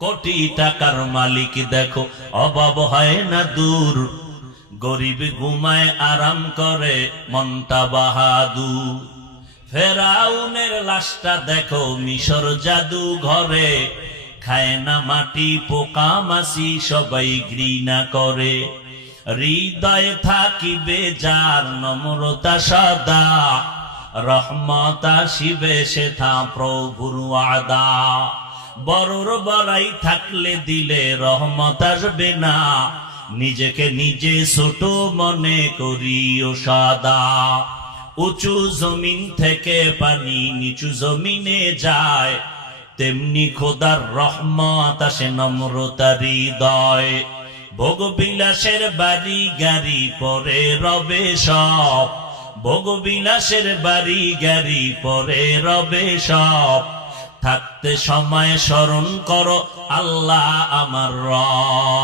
কোটি টাকার মালিক দেখো অভাব হয় না দূর, গরিব ঘুমায় আরাম করে মনটা বাহাদুর। ফেরাউনের লাশটা দেখো মিশর জাদু ঘরে, খায় না মাটি পোকা মাছি সবাই ঘৃণা করে। হৃদয়ে থাকিবে যার নম্রতা সদা, রহমত আসিবে সেথা প্রভুর ওয়াদা। বড়র বড়াই থাকলে দিলে রহমত আসবে না, নিজেকে নিজে ছোট মনে করিও সদা। উঁচু জমিন থেকে পানি নিচু জমিনে যায়, তেমনি খোদার রহমত আসে নম্রতার হৃদয়। ভোগ বিলাসের বাড়ি গাড়ি পরে রবে সব, ভোগ বিলাসের বাড়ি গাড়ি পরে রবে সব। থাকতে সময় স্মরণ করো আল্লাহ আমার রব।